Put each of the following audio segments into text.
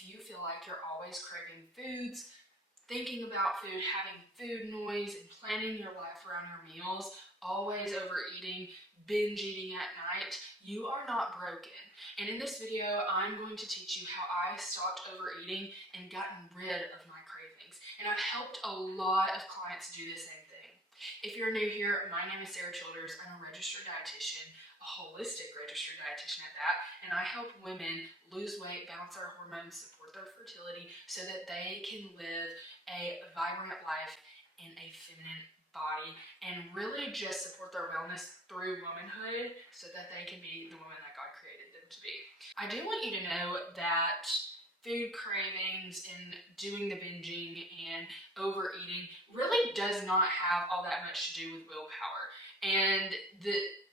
if you feel like you're always craving foods, thinking about food, having food noise, and planning your life around your meals, always overeating, binge eating at night, you are not broken. And in this video, I'm going to teach you how I stopped overeating and gotten rid of my cravings. And I've helped a lot of clients do the same thing. If you're new here, my name is Sarah Childers. I'm a registered dietitian, a holistic registered dietitian at that, and I help women lose weight, balance their hormones, support their fertility so that they can live a vibrant life in a feminine body and really just support their wellness through womanhood so that they can be the woman that God created them to be. I do want you to know that food cravings and doing the binging and overeating really does not have all that much to do with willpower. And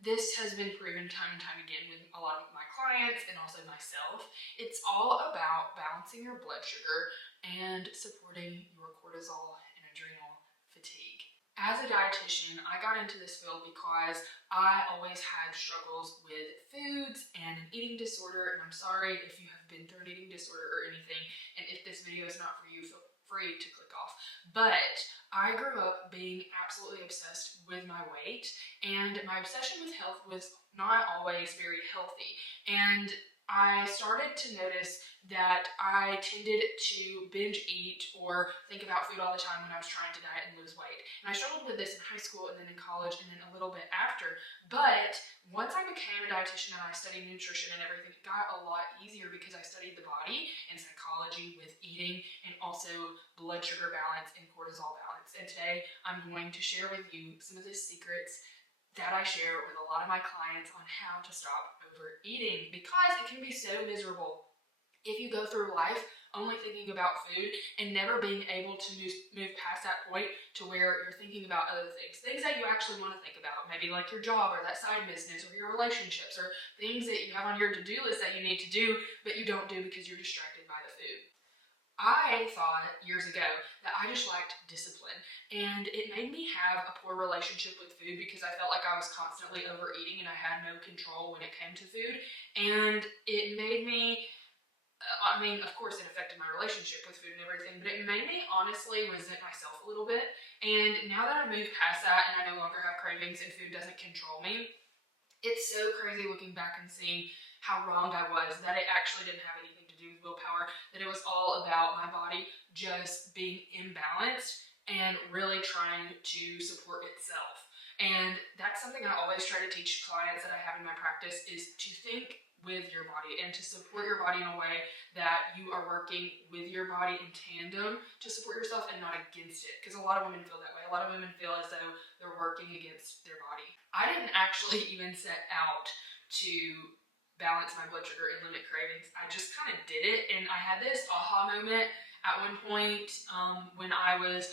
this has been proven time and time again with a lot of my clients and also myself. It's all about balancing your blood sugar and supporting your cortisol and adrenal fatigue. As a dietitian, I got into this field because I always had struggles with foods and an eating disorder, and I'm sorry if you have been through an eating disorder or anything, and if this video is not for you, feel free to click off. But I grew up being absolutely obsessed with my weight, and my obsession with health was not always very healthy. And I started to notice that I tended to binge eat or think about food all the time when I was trying to diet and lose weight. And I struggled with this in high school and then in college and then a little bit after. But once I became a dietitian and I studied nutrition and everything, it got a lot easier because I studied the body and psychology with eating and also blood sugar balance and cortisol balance. And today I'm going to share with you some of the secrets that I share with a lot of my clients on how to stop overeating, because it can be so miserable if you go through life only thinking about food and never being able to move past that point to where you're thinking about other things that you actually want to think about, maybe like your job or that side business or your relationships or things that you have on your to-do list that you need to do but you don't do because you're distracted by the food. I thought years ago that I just lacked discipline, and it made me have a poor relationship with food because I felt like I was constantly overeating and I had no control when it came to food. And it made me, of course it affected my relationship with food and everything, but it made me honestly resent myself a little bit. And now that I moved past that and I no longer have cravings and food doesn't control me, it's so crazy looking back and seeing how wrong I was, that it actually didn't have anything to do with willpower, that it was all about my body just being imbalanced and really trying to support itself. And that's something I always try to teach clients that I have in my practice, is to think with your body and to support your body in a way that you are working with your body in tandem to support yourself and not against it. Because a lot of women feel that way. A lot of women feel as though they're working against their body. I didn't actually even set out to balance my blood sugar and limit cravings. I just kind of did it, and I had this aha moment at one point when I was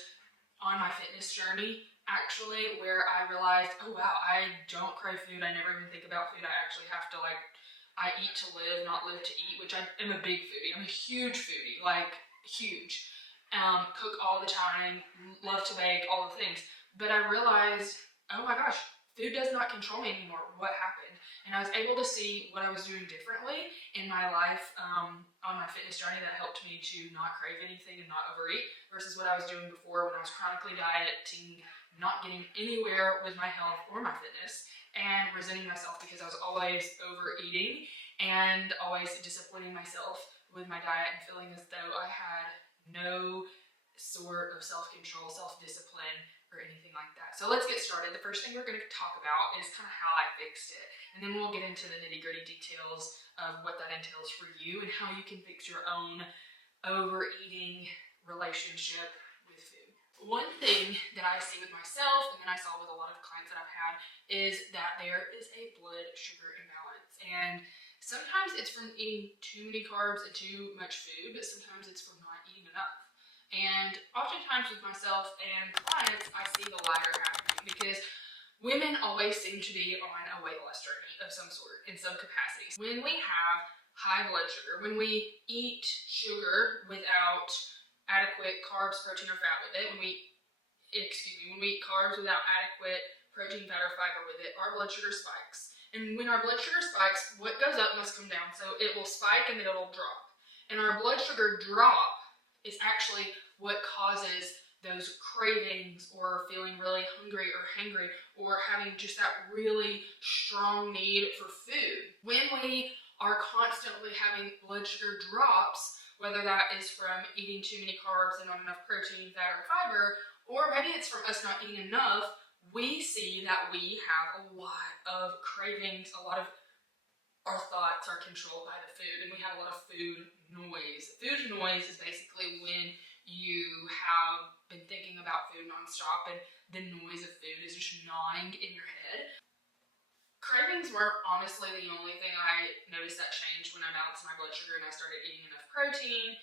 on my fitness journey, actually, where I realized, oh wow, I don't crave food. I never even think about food. I actually have to, I eat to live, not live to eat, which I am a big foodie. I'm a huge foodie, huge. Cook all the time, love to bake, all the things. But I realized, oh my gosh, food does not control me anymore. What happened? And I was able to see what I was doing differently in my life on my fitness journey that helped me to not crave anything and not overeat versus what I was doing before when I was chronically dieting, not getting anywhere with my health or my fitness, and resenting myself because I was always overeating and always disciplining myself with my diet and feeling as though I had no sort of self-control, self-discipline, or anything like that. So let's get started. The first thing we're going to talk about is kind of how I fixed it. And then we'll get into the nitty-gritty details of what that entails for you and how you can fix your own overeating relationship with food. One thing that I see with myself, and then I saw with a lot of clients that I've had, is that there is a blood sugar imbalance. And sometimes it's from eating too many carbs and too much food, but sometimes it's from not eating enough. And oftentimes with myself and clients, I see the latter happening because women always seem to be on a weight loss journey of some sort, in some capacities. When we have high blood sugar, when we eat sugar without adequate carbs, protein, or fat with it, when we eat carbs without adequate protein, fat, or fiber with it, our blood sugar spikes. And when our blood sugar spikes, what goes up must come down. So it will spike and then it'll drop. And our blood sugar drop is actually what causes those cravings or feeling really hungry or hangry or having just that really strong need for food. When we are constantly having blood sugar drops, whether that is from eating too many carbs and not enough protein, fat, or fiber, or maybe it's from us not eating enough, we see that we have a lot of cravings, a lot of our thoughts are controlled by the food, and we have a lot of food noise. Food noise is basically when you have been thinking about food nonstop and the noise of food is just gnawing in your head. Cravings weren't honestly the only thing I noticed that changed when I balanced my blood sugar and I started eating enough protein,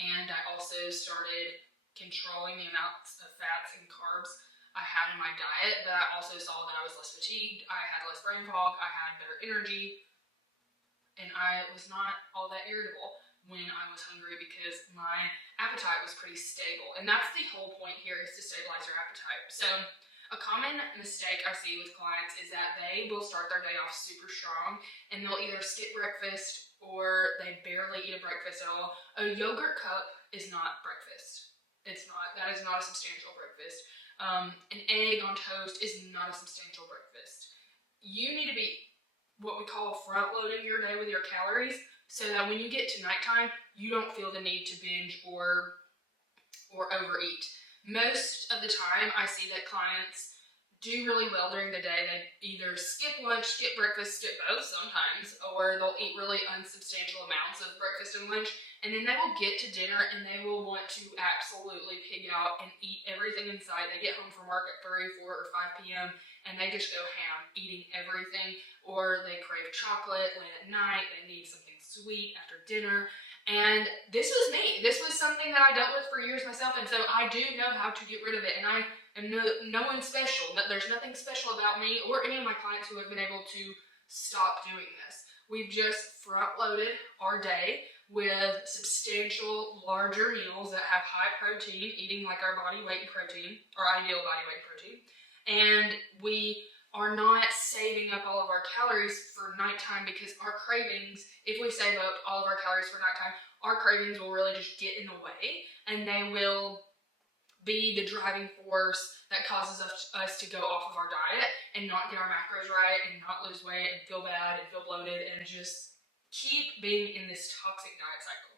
and I also started controlling the amounts of fats and carbs I had in my diet, but I also saw that I was less fatigued, I had less brain fog, I had better energy, and I was not all that irritable when I was hungry because my appetite was pretty stable. And that's the whole point here, is to stabilize your appetite. So a common mistake I see with clients is that they will start their day off super strong and they'll either skip breakfast or they barely eat a breakfast at all. A yogurt cup is not breakfast. It's not. That is not a substantial breakfast. An egg on toast is not a substantial breakfast. You need to be what we call front loading your day with your calories, so that when you get to nighttime, you don't feel the need to binge or overeat. Most of the time, I see that clients do really well during the day. They either skip lunch, skip breakfast, skip both sometimes, or they'll eat really unsubstantial amounts of breakfast and lunch, and then they will get to dinner and they will want to absolutely pig out and eat everything in sight. They get home from work at 3, 4, or 5 p.m. and they just go ham, eating everything, or they crave chocolate late at night, they need something sweet after dinner. And this was me. This was something that I dealt with for years myself, and so I do know how to get rid of it, and I am no one special. There's nothing special about me or any of my clients who have been able to stop doing this. We've just front-loaded our day with substantial, larger meals that have high protein, eating like our body weight in protein, our ideal body weight in protein, and we are not saving up all of our calories for nighttime, because our cravings, if we save up all of our calories for nighttime, our cravings will really just get in the way, and they will be the driving force that causes us to go off of our diet and not get our macros right and not lose weight and feel bad and feel bloated and just keep being in this toxic diet cycle.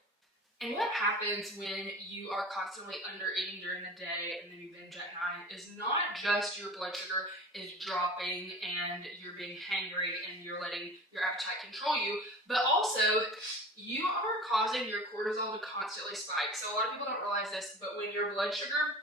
And what happens when you are constantly under eating during the day and then you binge at night is not just your blood sugar is dropping and you're being hangry and you're letting your appetite control you, but also you are causing your cortisol to constantly spike. So a lot of people don't realize this, but when your blood sugar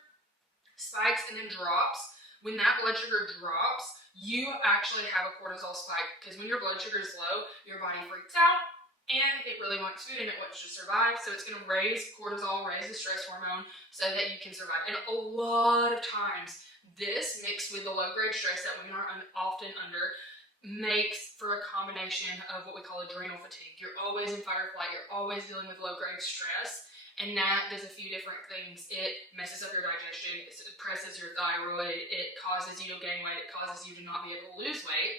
spikes and then drops, when that blood sugar drops, you actually have a cortisol spike, because when your blood sugar is low, your body freaks out and it really wants food and it wants to survive. So it's going to raise cortisol, raise the stress hormone so that you can survive. And a lot of times this mixed with the low-grade stress that women are often under makes for a combination of what we call adrenal fatigue. You're always in fight or flight. You're always dealing with low-grade stress. And that does a few different things. It messes up your digestion, it suppresses your thyroid, it causes you to gain weight, it causes you to not be able to lose weight.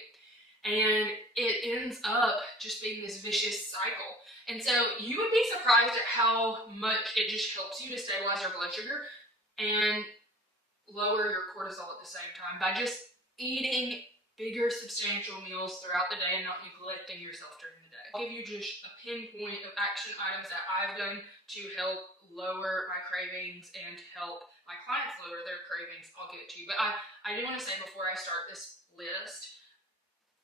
And it ends up just being this vicious cycle. And so you would be surprised at how much it just helps you to stabilize your blood sugar and lower your cortisol at the same time by just eating bigger, substantial meals throughout the day and not neglecting yourself during the day. I'll give you just a pinpoint of action items that I've done to help lower my cravings and help my clients lower their cravings. I'll give it to you. But I do want to say before I start this list,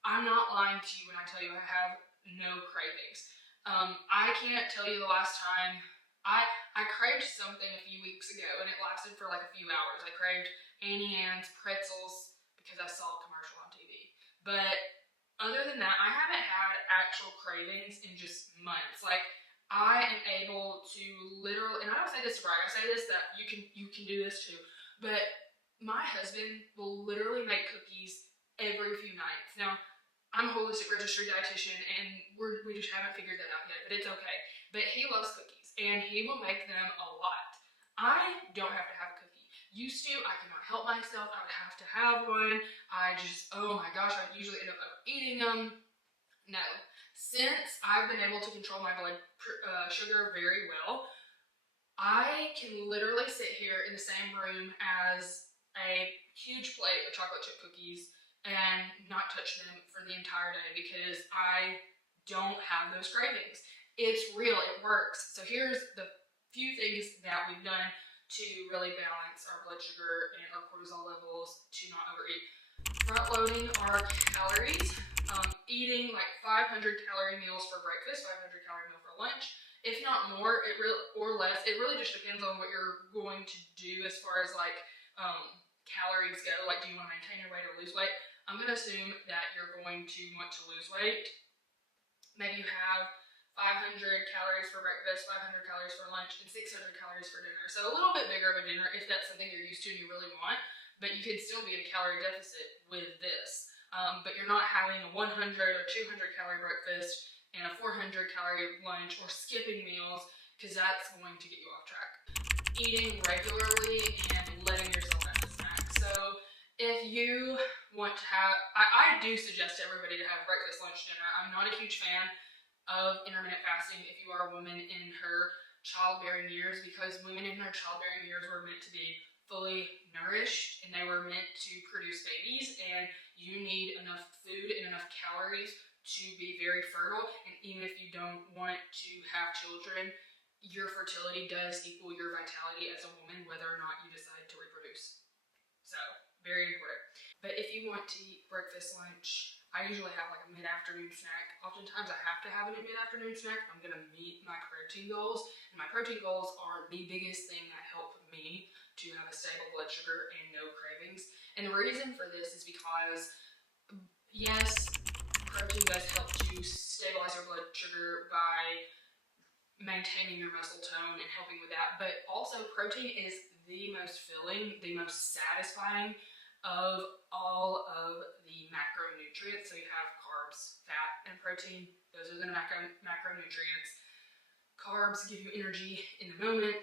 I'm not lying to you when I tell you I have no cravings. I can't tell you the last time I craved something a few weeks ago, and it lasted for like a few hours. I craved Annie Ann's pretzels because I saw a commercial on TV. But other than that, I haven't had actual cravings in just months. Like, I am able to literally, and I don't say this to brag, I say this that you can do this too, but my husband will literally make cookies every few nights. Now, I'm a holistic registered dietitian, and we just haven't figured that out yet, but it's okay. But he loves cookies, and he will make them a lot. I don't have to have a cookie. Used to, I could not help myself. I would have to have one. I just, oh my gosh, I usually end up eating them. No. Since I've been able to control my blood sugar very well, I can literally sit here in the same room as a huge plate of chocolate chip cookies and not touch them for the entire day because I don't have those cravings. It's real, it works. So here's the few things that we've done to really balance our blood sugar and our cortisol levels to not overeat. Front loading our calories, eating like 500 calorie meals for breakfast, 500 calorie meal for lunch, if not more, or less. It really just depends on what you're going to do as far as like calories go. Like, do you want to maintain your weight or lose weight? I'm going to assume that you're going to want to lose weight. Maybe you have 500 calories for breakfast, 500 calories for lunch, and 600 calories for dinner. So a little bit bigger of a dinner if that's something you're used to and you really want, but you can still be in a calorie deficit with this. But you're not having a 100 or 200 calorie breakfast and a 400 calorie lunch, or skipping meals, because that's going to get you off track. Eating regularly and letting yourself have a snack. So if you want to have, I do suggest to everybody to have breakfast, lunch, dinner. I'm not a huge fan of intermittent fasting if you are a woman in her childbearing years, because women in their childbearing years were meant to be fully nourished and they were meant to produce babies, and you need enough food and enough calories to be very fertile. And even if you don't want to have children, your fertility does equal your vitality as a woman, whether or not you decide to reproduce. So, very important. But if you want to eat breakfast, lunch, I usually have like a mid-afternoon snack. Oftentimes I have to have a mid-afternoon snack if I'm going to meet my protein goals. And my protein goals are the biggest thing that help me to have a stable blood sugar and no cravings. And the reason for this is because, yes, protein does help to stabilize your blood sugar by maintaining your muscle tone and helping with that, but also protein is the most filling, the most satisfying of all of the macronutrients. So you have carbs, fat, and protein. Those are the macronutrients. Carbs give you energy in the moment.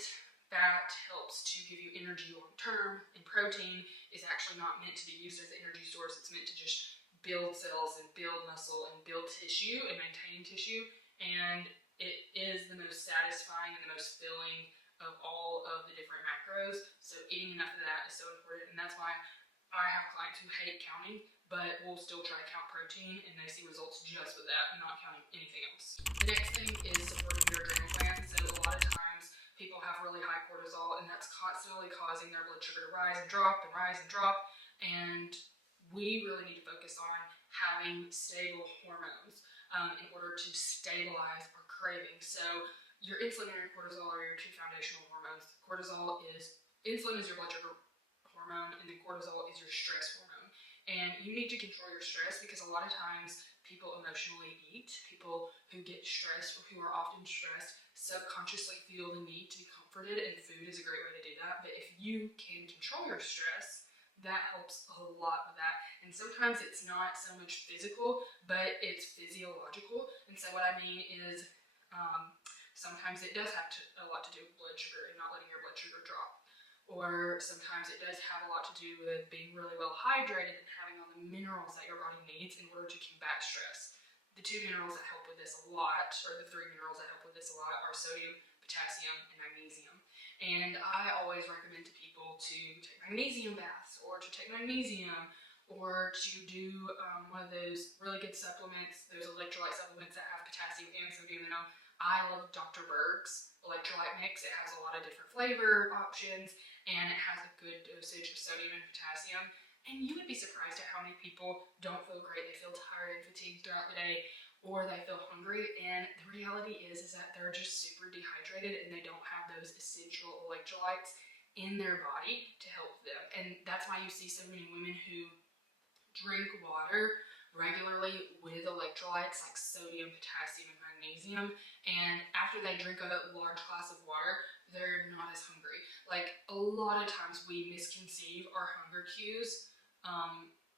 Fat helps to give you energy long term, and protein is actually not meant to be used as an energy source. It's meant to just build cells and build muscle and build tissue and maintain tissue, and it is the most satisfying and the most filling of all of the different macros. So eating enough of that is so important, and that's why I have clients who hate counting but will still try to count protein, and they see results just with that and not counting anything else. The next thing is supporting your adrenal gland. So a lot of times people have really high cortisol, and that's constantly causing their blood sugar to rise and drop and rise and drop, and we really need to focus on having stable hormones in order to stabilize our cravings. So your insulin and your cortisol are your two foundational hormones. Insulin is your blood sugar hormone, and then cortisol is your stress hormone. And you need to control your stress, because a lot of times people emotionally eat. People who get stressed or who are often stressed subconsciously feel the need to be comforted, and food is a great way to do that. But if you can control your stress, that helps a lot with that. And sometimes it's not so much physical, but it's physiological. And so what I mean is sometimes it does have a lot to do with blood sugar and not letting your blood sugar drop. Or sometimes it does have a lot to do with being really well hydrated and having all the minerals that your body needs in order to combat stress. The two minerals that help with this a lot, or the three minerals that help with this a lot, are sodium, potassium, and magnesium. And I always recommend to people to take magnesium baths, or to take magnesium, or to do one of those really good supplements, those electrolyte supplements that have potassium and sodium in them. I love Dr. Berg's electrolyte mix. It has a lot of different flavor options, and it has a good dosage of sodium and potassium. And you would be surprised at how many people don't feel great. They feel tired and fatigued throughout the day, or they feel hungry, and the reality is that they're just super dehydrated and they don't have those essential electrolytes in their body to help them. And that's why you see so many women who drink water regularly with electrolytes like sodium, potassium, and magnesium, and after they drink a large glass of water, they're not as hungry. Like, a lot of times we misconceive our hunger cues,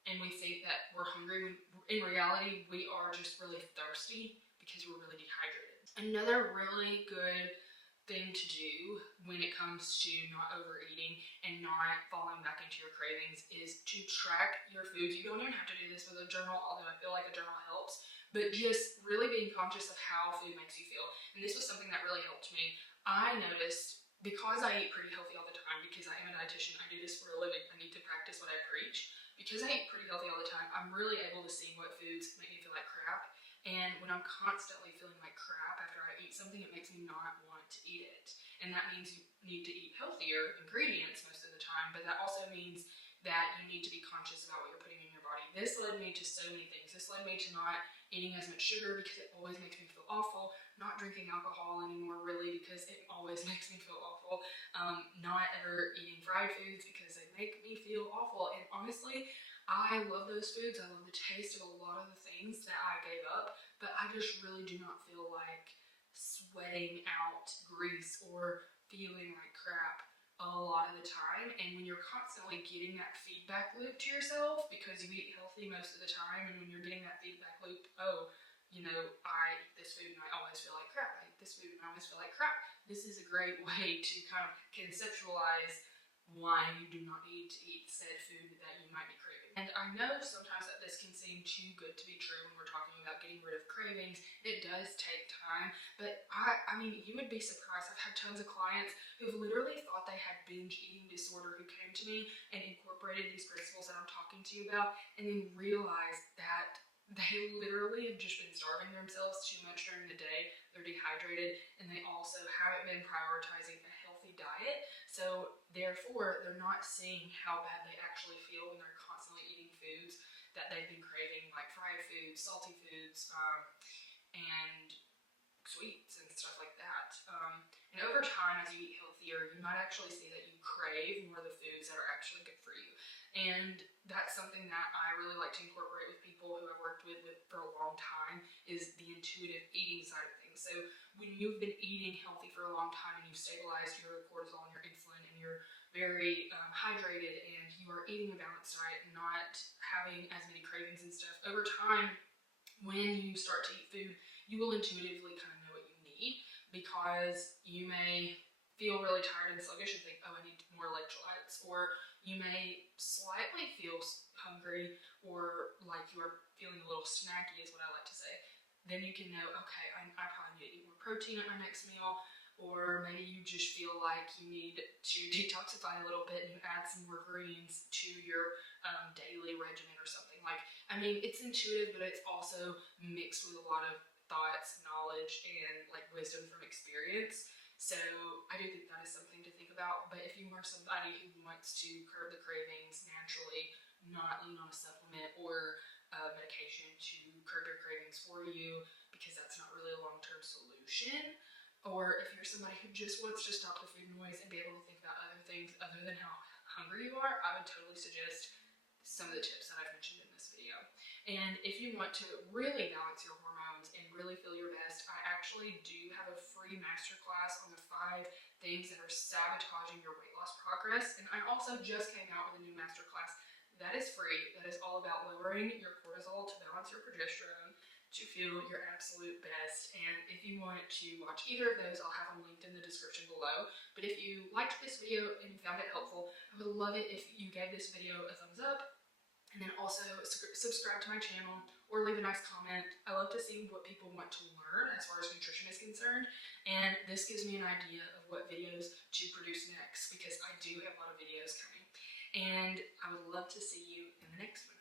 and we think that we're hungry when in reality we are just really thirsty because we're really dehydrated. Another really good thing to do when it comes to not overeating and not falling back into your cravings is to track your foods. You don't even have to do this with a journal, although I feel like a journal helps, but just really being conscious of how food makes you feel. And this was something that really helped me. I noticed, because I eat pretty healthy all the time, because I am a dietitian, I do this for a living, I need to practice what I preach. Because I eat pretty healthy all the time, I'm really able to see what foods make me feel like crap. And when I'm constantly feeling like crap after I eat something, it makes me not want to eat it. And that means you need to eat healthier ingredients most of the time, but that also means that you need to be conscious about what you're putting in your body. This led me to so many things. This led me to not eating as much sugar because it always makes me feel awful, not drinking alcohol anymore really because it always makes me feel awful, not ever eating fried foods because they make me feel awful. And honestly, I love those foods. I love the taste of a lot of the things that I gave up, but I just really do not feel like sweating out grease or feeling like crap a lot of the time. And when you're constantly getting that feedback loop to yourself because you eat healthy most of the time, and when you're getting that feedback loop, oh, you know, I eat this food and I always feel like crap, I eat this food and I always feel like crap, this is a great way to kind of conceptualize why you do not need to eat said food that you might be craving. And I know sometimes that this can seem too good to be true when we're talking about getting rid of cravings. It does take time, but I mean, you would be surprised. I've had tons of clients who've literally thought they had binge eating disorder who came to me and incorporated these principles that I'm talking to you about, and then realized that they literally have just been starving themselves too much during the day. They're dehydrated, and they also haven't been prioritizing a healthy diet. So therefore, they're not seeing how bad they actually feel when they're constantly eating foods that they've been craving, like fried foods, salty foods, and sweets and stuff like that. And over time, as you eat healthier, you might actually see that you crave more of the foods that are actually good for you. And that's something that I really like to incorporate with people who I've worked with for a long time, is the intuitive eating side of things. So when you've been eating healthy for a long time and you've stabilized your cortisol and your insulin and you're very hydrated and you are eating a balanced diet and not having as many cravings and stuff, over time, when you start to eat food, you will intuitively kind of know what you need, because you may feel really tired and sluggish and think, oh, I need more electrolytes, or you may slightly feel hungry or like you're feeling a little snacky is what I like to say. Then you can know, okay, I probably need to eat more protein at my next meal, or maybe you just feel like you need to detoxify a little bit and you add some more greens to your daily regimen or something. Like, I mean, it's intuitive, but it's also mixed with a lot of thoughts, knowledge, and like wisdom from experience. So I do think that is something to think about. But if you are somebody who wants to curb the cravings naturally, not lean on a supplement or medication to curb your cravings for you, because that's not really a long-term solution, or if you're somebody who just wants to stop the food noise and be able to think about other things other than how hungry you are, I would totally suggest some of the tips that I've mentioned in this video. And if you want to really balance your hormones and really feel your best, I actually do have a free masterclass on the 5 things that are sabotaging your weight loss progress. And I also just came out with a new masterclass that is free, that is all about lowering your cortisol to balance your progesterone to feel your absolute best. And if you want to watch either of those, I'll have them linked in the description below. But if you liked this video and you found it helpful, I would love it if you gave this video a thumbs up, and then also subscribe to my channel or leave a nice comment. I love to see what people want to learn as far as nutrition is concerned, and this gives me an idea of what videos to produce next, because I do have a lot of videos coming, and I would love to see you in the next one.